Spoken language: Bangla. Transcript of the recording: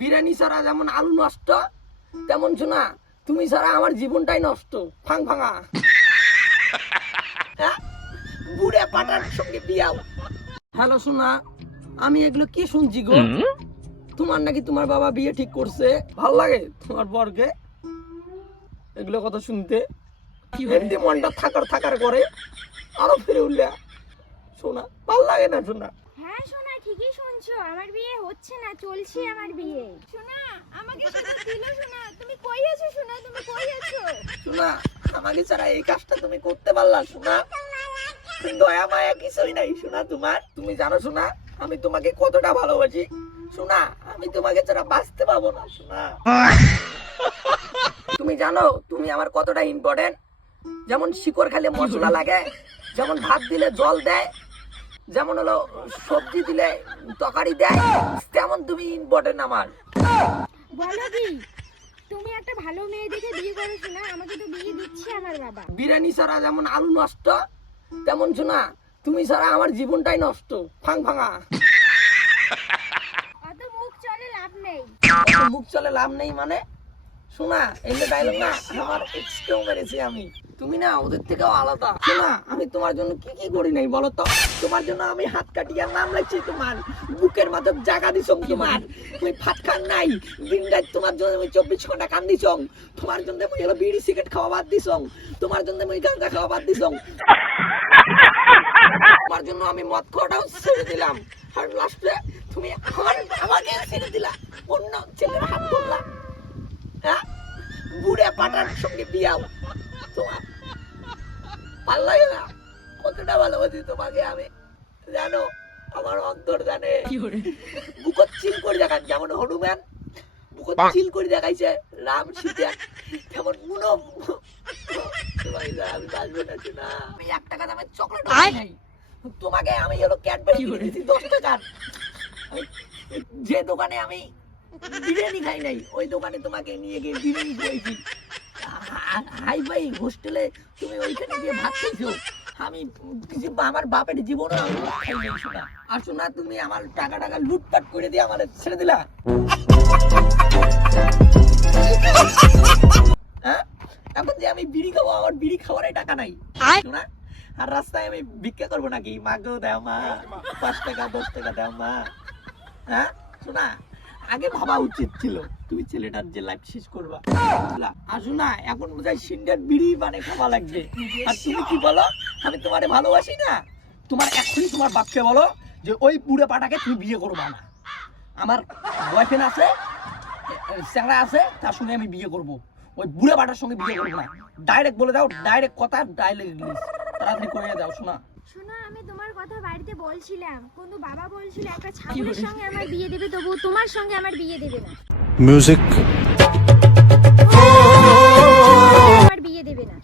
বিরিয়ানি ছাড়া যেমন আলু নষ্ট, তেমন শোনা তুমি ছাড়া আমার জীবনটাই নষ্ট, ফাং ফাঙা। বুড়ে পাটার সঙ্গে বিয়াও। হ্যালো শোনা, আমি এগুলো কি শুনছি গো? তোমার নাকি তোমার বাবা বিয়ে ঠিক করছে, ভাল লাগে তোমার বরকে এগুলো কথা শুনতে? এমনি মনটা থাকার করে আরো ফিরে উঠলে শোনা, ভাল লাগে না শোনা? হ্যাঁ সোনা, ঠিকই শুনছো, আমার বিয়ে হচ্ছে না, চলছে আমার বিয়ে। সোনা আমাকে শুনে দিল। সোনা তুমি কই আছো? সোনা তুমি কই আছো? শোনা, আমাকে ছাড়া এই কাজটা তুমি করতে পারলা শোনা? দয়া মায়া কিছুই নাই শোনা তোমার। তুমি জানো শোনা আমি তোমাকে কতটা ভালোবাসি শোনা, আমি তোমাকে ছাড়া বাঁচতে পারবো না শোনা। তুমি জানো তুমি আমার কতটা ইম্পর্টেন্ট? যেমন শিকড় খেলে মশলা লাগে, যেমন ভাত দিলে জল দেয়, যেমন হলো সবজি দিলে তরকারি দেয়, তেমন তুমি ইম্পর্টেন্ট আমার। বলো কি তুমি একটা ভালো মেয়ে দেখে বিয়ে করো সোনা, আমাকে তো বিয়ে দিচ্ছে আমার বাবা। বিরিয়ানি ছাড়া যেমন আলু নষ্ট, তেমন শোনা তুমি ছাড়া আমার জীবনটাই নষ্ট, ফাং ফাঙা। অত মুখ চলে লাভ নেই। মুখ চলে লাভ নেই মানে শোনা, এই যে ডায়লগ না আমার এক্সকেও মেরেছি আমি। তুমি না ওদের থেকেও আলাদা শোনা। আমি তোমার জন্য কি কি করি নাই বলো তো? তোমার জন্য আমি হাত কাটিয়া নাম লাগছি তোমার বুকের মাঝে জায়গা দিছং তোমার। তুমি ভাত খান নাই দিন রাত, তোমার জন্য আমি 24 ঘন্টা কান দিছং। তোমার জন্য আমি হলো বিড়ি সিগারেট খাওয়া বাদ দিছং, তোমার জন্য আমি গাঁজা খাওয়া বাদ দিছং, তোমার জন্য আমি মদ খাওয়াটাও ছেড়ে দিলাম। আর লাস্টে তুমি আমাকে ছেড়ে দিলা, অন্য ছেলের হাত ধরলা। হ্যাঁ, বুড়ে পাটার সঙ্গে বিয়াও। তোমার ভাল লাগে না? কতটা ভালোবাসি তোমাকে আমি জানো, আমার অন্তর জানে। বুকত চিল করে দেখান, যেমন হনুমান বুকত চিল করে দেখাইছে রাম সীতা, তেমন মুনো আমি বাঁচবো না শোনা। আমি 1 টাকা দামের চকলেট নাই, তোমাকে আমি হলো ক্যাডবেরি কিনে দিয়েছি 10 টাকার। যে দোকানে আমি বিরিয়ানি খাই নাই ওই দোকানে তোমাকে নিয়ে গিয়ে বিরিয়ানি খাইছি। হাই ভাই হোস্টেলে তুমি ওইখানে গিয়ে ভাত খাইছো, আমি কিছু আমার বাপের জীবনে আমি খাই নাই শোনা। আর শোনা তুমি আমার টাকা লুটপাট করে দিয়ে আমার ছেড়ে দিলা। হ্যাঁ, এখন যে আমি বিড়ি খাবো, আমার বিড়ি খাওয়ারই টাকা নাই শোনা। আর রাস্তায় আমি ভিক্ষা করবো নাকি? মা গো দাও মা, 5 টাকা 10 টাকা দাও মা। হ্যাঁ শোনা, আগে ভাবা উচিত ছিল তুমি ছেলেটার যে লাইফ শেষ করবা। আসো না, এখন বোঝাই সিন্ডার বিড়ি মানে খাওয়া লাগবে। আর তুমি কি বলো আমি তোমারে ভালোবাসি না? তোমার এখনই তোমার বাপকে বলো যে ওই বুড়ে পাটাকে তুমি বিয়ে করবা না। আমার বয়ফ্রেন্ড আছে, চ্যাংড়া আছে, তার সঙ্গে আমি বিয়ে করব, ওই বুড়ে পাটার সঙ্গে বিয়ে করবো না। ডাইরেক্ট বলে দাও, ডাইরেক্ট কথা, ডাইরেক্ট ইংলিশ, তাড়াতাড়ি করে দাও শোনা। শোনা আমি তোমার কথা বাড়িতে বলছিলাম, কিন্তু বাবা বলছিল একটা ছাগলের সঙ্গে আমার বিয়ে দেবে, তবু তোমার সঙ্গে আমার বিয়ে দেবে না। মিউজিক আমার বিয়ে দেবে না।